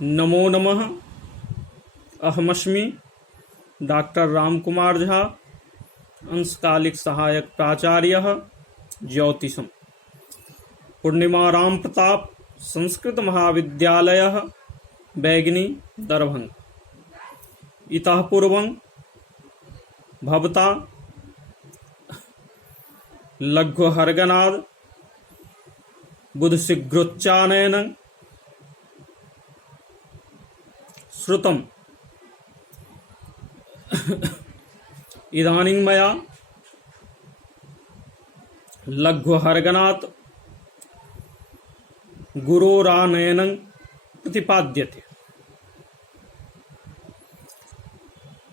नमो नमः। अहमस्मि डॉक्टर रामकुमार झा, अंशकालिक सहायक प्राचार्य ज्योतिषम, पूर्णिमा राम प्रताप संस्कृत महाविद्यालय बैगनी दरभंगा। इतः पूर्वं भवता लघ्वहर्गनाद बुधशीघ्रोच्चारणेन श्रुतम्। इदानीं मया लघ्वहर्गनात् गुरोरानयनं प्रतिपाद्यते।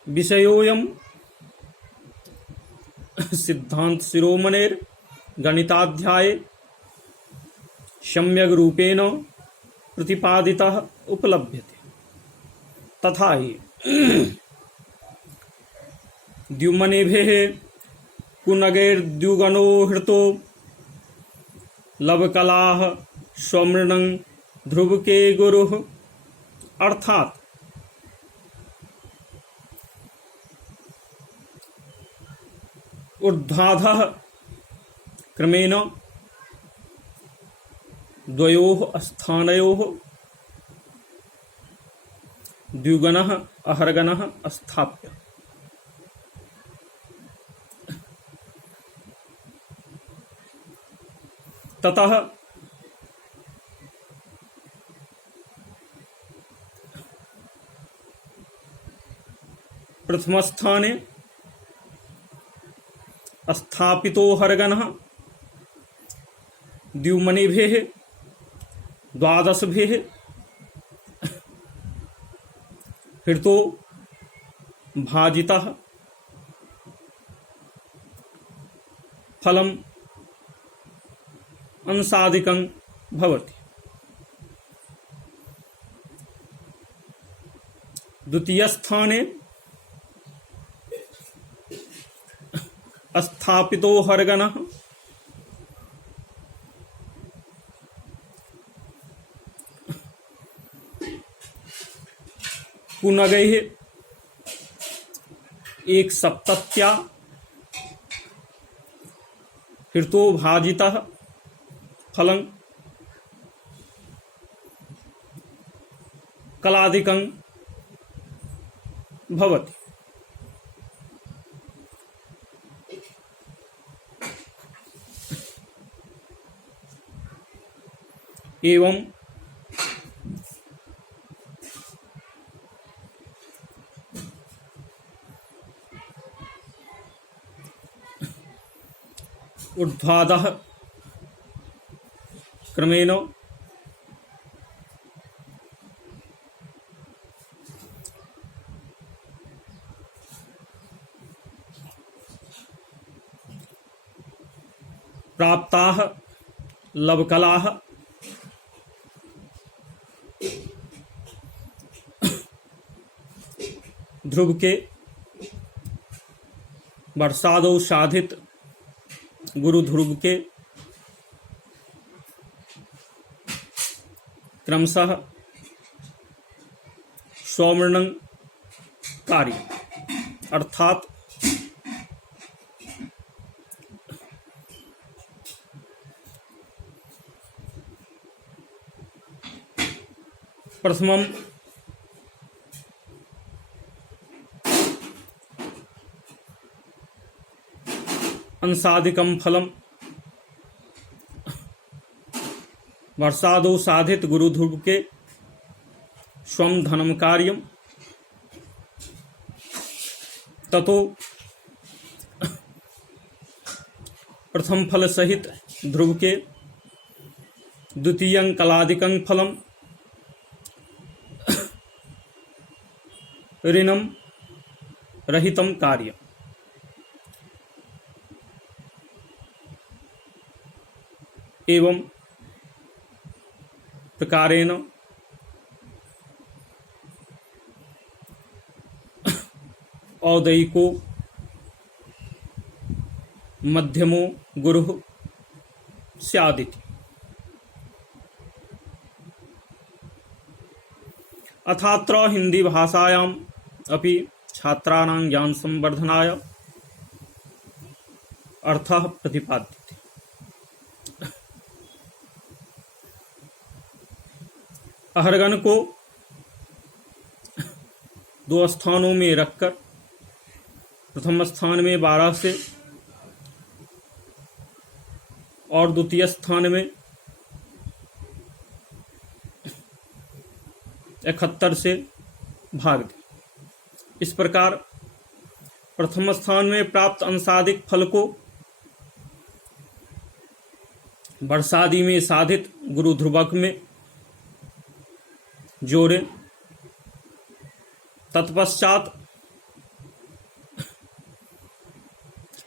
विषयोऽयं सिद्धांत शिरोमणेर गणिताध्याये सम्यग् रूपेण प्रतिपादितः उपलभ्यते। तथा हि द्युमनेभ्यः कुनगैर्द्युगणो हृतो लवकलाः स्वमृणं ध्रुवके गुरुः। अर्थात ऊर्ध्वाधः क्रमेण द्वयोः स्थानयोः द्विगुणः अहर्गणः स्थाप्य ततः प्रथमस्थाने स्थापितो हर्गणः द्युमनेभ्यः द्वादशभिः हृतो भाजितः फलम् अंशादिकं भवति। द्वितीयस्थाने स्थापितो हर्गणः कुनगैः एक सप्तत्या हृतो भाजितः फलं कलादिकं भवति। एवं ऊर्ध्वाधः क्रमेण प्राप्ताः लवकलाः ध्रुव के वर्षादौ साधित गुरु ध्रुव के क्रमशः स्वमृणं कार्य अर्थात प्रथमं अंशादिकं फलम् वर्षादौ साधित गुरु ध्रुव के स्वं धनम कार्यम ततो प्रथम फल सहित ध्रुव के द्वितीयं कलादिकं फलम ऋणम रहितं कार्य। एवं प्रकारेण औदयिको मध्यमो गुरुः स्यादिति। अथात्र हिंदी भाषायाम् अपि छात्राणां ज्ञान संवर्धनाय अर्थः प्रतिपाद्यते। अहरगन को दो स्थानों में रखकर प्रथम स्थान में 12 से और द्वितीय स्थान में 71 से भाग दें। इस प्रकार प्रथम स्थान में प्राप्त अंशाधिक फल को वर्षादि में साधित गुरु ध्रुवक में जोड़ें। तत्पश्चात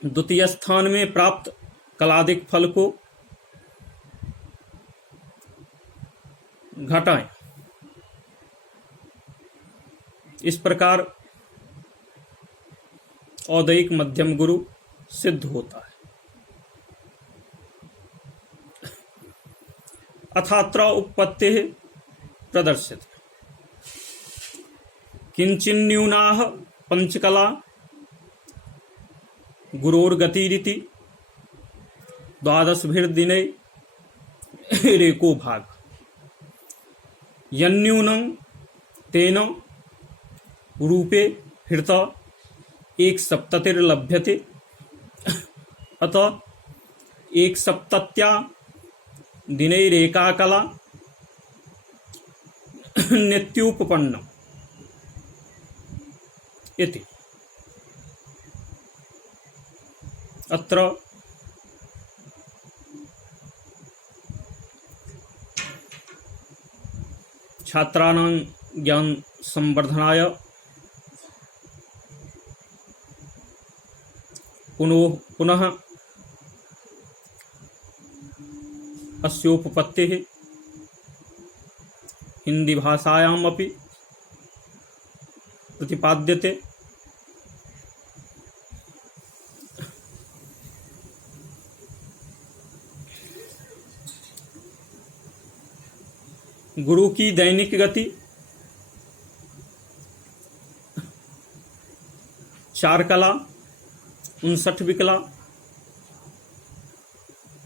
द्वितीय स्थान में प्राप्त कलाधिक फल को घटाएं। इस प्रकार औदयिक मध्यम गुरु सिद्ध होता है। अथात्र उपपत्ति प्रदर्शित किंचिन्न्यूनाः पंचकला गुरोर्गतिरिति 12 रेको भाग यन्यूनं तेन रूपे हृत 1/7 लभ्यते। अतः 1/7 दिनैरेका कला नित्योपपन्नम् इति। अत्र छात्राणां ज्ञान संवर्धनाय पुनः अस्योपपत्तिः हिंदी भाषायाम् अपि प्रतिपाद्यते। गुरु की दैनिक गति 4 कला 59 विकला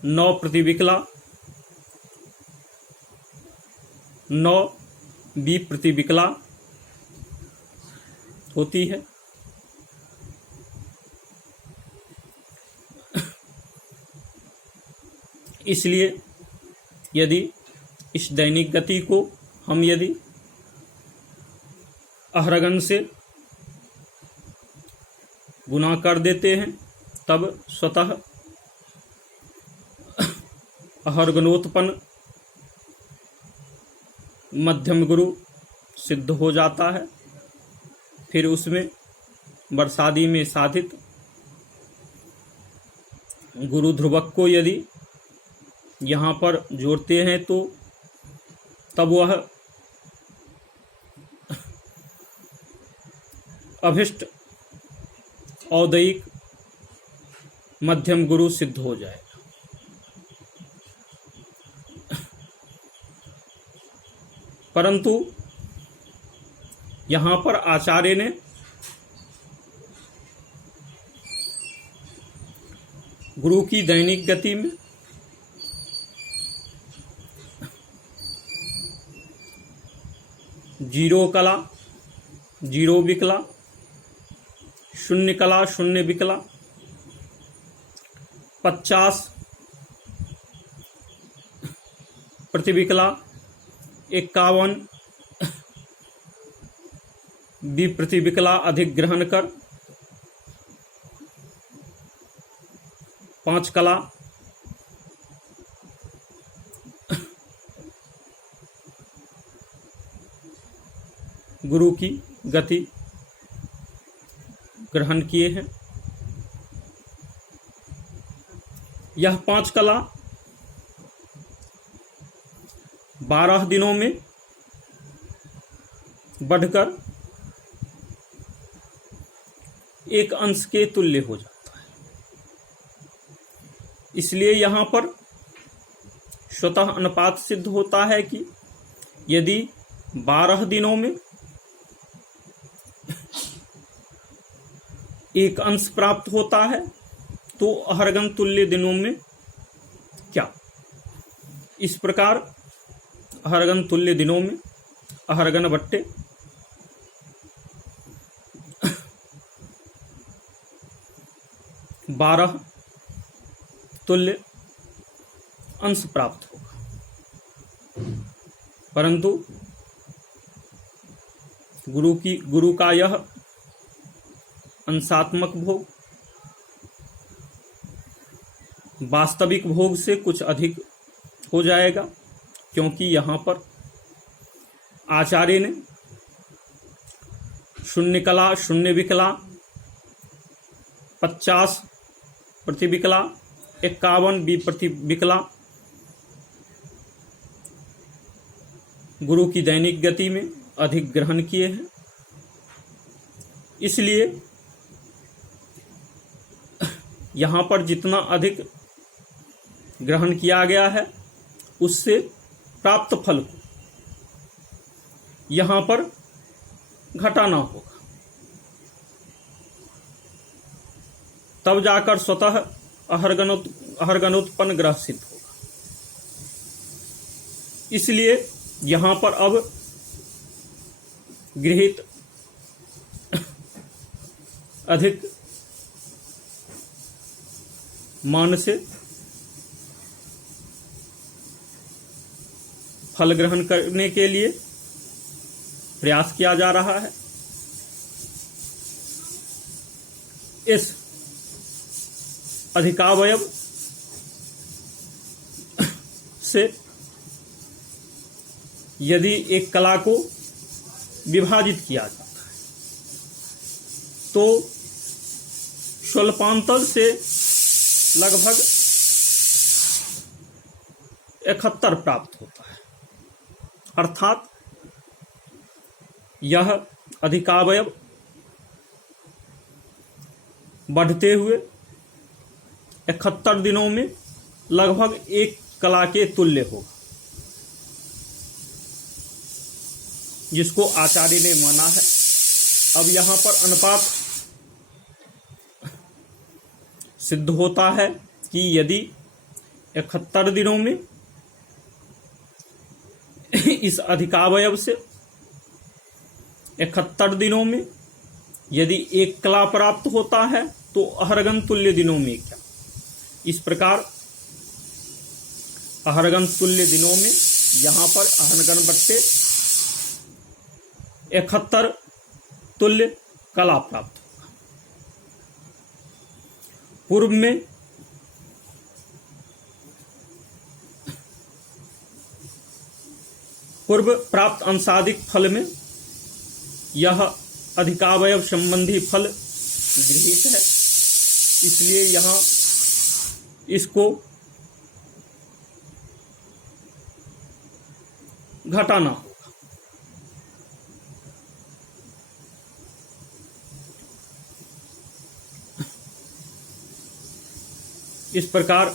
9 प्रतिविकला 9 विप्रतिविकला होती है। इसलिए यदि इस दैनिक गति को हम यदि अहरगन से गुना कर देते हैं तब स्वतः अहरगनोत्पन्न मध्यम गुरु सिद्ध हो जाता है। फिर उसमें वर्षादि में साधित गुरु ध्रुवक को यदि यहाँ पर जोड़ते हैं तो तब वह अभिष्ट औदयिक मध्यम गुरु सिद्ध हो जाएगा। परंतु यहाँ पर आचार्य ने गुरु की दैनिक गति में जीरो कला 0 विकला 0 कला 0 विकला 50 प्रतिविकला 51 विप्रतिविकला अधिक ग्रहण कर 5 कला गुरु की गति ग्रहण किए हैं। यह 5 कला 12 दिनों में बढ़कर एक अंश के तुल्य हो जाता है। इसलिए यहाँ पर स्वतः अनुपात सिद्ध होता है कि यदि 12 दिनों में एक अंश प्राप्त होता है, तो अहरगन तुल्य दिनों में क्या? इस प्रकार अहरगन तुल्य दिनों में अहरगन बट्टे 12 तुल्य अंश प्राप्त होगा, परंतु गुरु का यह अंशात्मक भोग वास्तविक भोग से कुछ अधिक हो जाएगा, क्योंकि यहाँ पर आचार्य ने शून्य कला, शून्य विकला, 50 प्रति विकला, 51 प्रति विकला गुरु की दैनिक गति में अधिक ग्रहण किए हैं। इसलिए यहाँ पर जितना अधिक ग्रहण किया गया है उससे प्राप्त फल को यहाँ पर घटाना होगा, तब जाकर स्वतः अहरगनोत्पन्न ग्रह सिद्ध होगा। इसलिए यहाँ पर अब गृहीत अधिक मान से फल ग्रहण करने के लिए प्रयास किया जा रहा है। इस अधिकावयव से यदि एक कला को विभाजित किया जाता है तो स्वल्पांतर से लगभग 71 प्राप्त होता है, अर्थात यह अधिकावयव बढ़ते हुए 71 दिनों में लगभग एक कला के तुल्य होगा, जिसको आचार्य ने माना है। अब यहाँ पर अनुपात सिद्ध होता है कि यदि 71 दिनों में इस अधिकावयव से 71 दिनों में यदि एक कला प्राप्त होता है तो अहरगन तुल्य दिनों में क्या? इस प्रकार अहरगन तुल्य दिनों में यहाँ पर अहरगन बट्टे 71 तुल्य कला प्राप्त होगा। पूर्व में पूर्व प्राप्त अंशादिक फल में यह अधिकावयव संबंधी फल गृहीत है, इसलिए यहाँ इसको घटाना होगा। इस प्रकार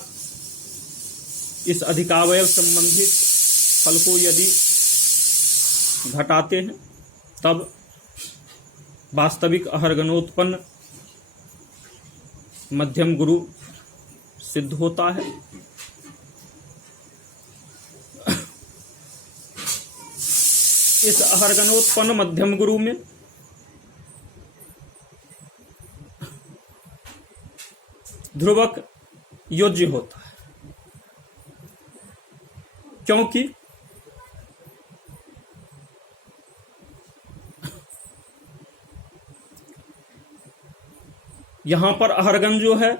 इस अधिकावयव संबंधित फल को यदि घटाते हैं तब वास्तविक अहरगनोत्पन्न मध्यम गुरु सिद्ध होता है। इस अहरगनोत्पन्न मध्यम गुरु में ध्रुवक योज्य होता है, क्योंकि यहाँ पर अहरगन जो है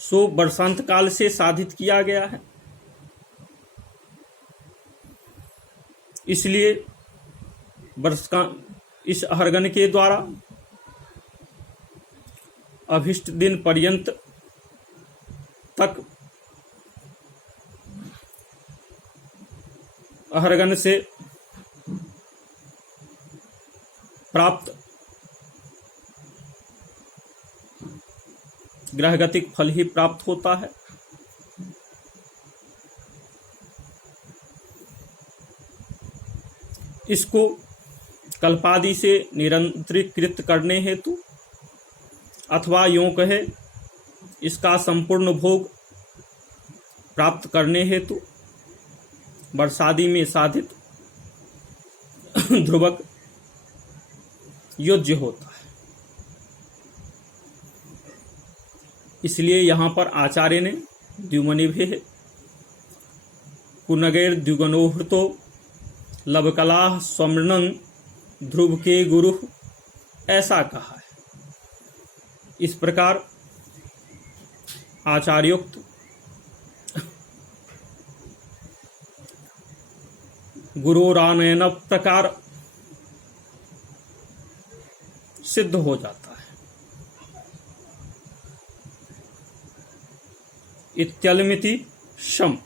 सो वर्षांत काल से साधित किया गया है, इसलिए वर्ष का इस अहरगन के द्वारा अभिष्ट दिन पर्यंत तक अहरगन से प्राप्त ग्रहगतिक फल ही प्राप्त होता है। इसको कल्पादि से निरंतरीकृत करने हेतु अथवा यूं कहे इसका संपूर्ण भोग प्राप्त करने हेतु वर्षादि में साधित ध्रुवक योज्य होता है। इसलिए यहाँ पर आचार्य ने द्युमनिभे कुनगैर द्युगनोहृतो लवकलाः स्वमृणं ध्रुव के गुरु ऐसा कहा है। इस प्रकार आचार्योक्त गुरोरानयन प्रकार सिद्ध हो जाता है। इत्यलमिति शम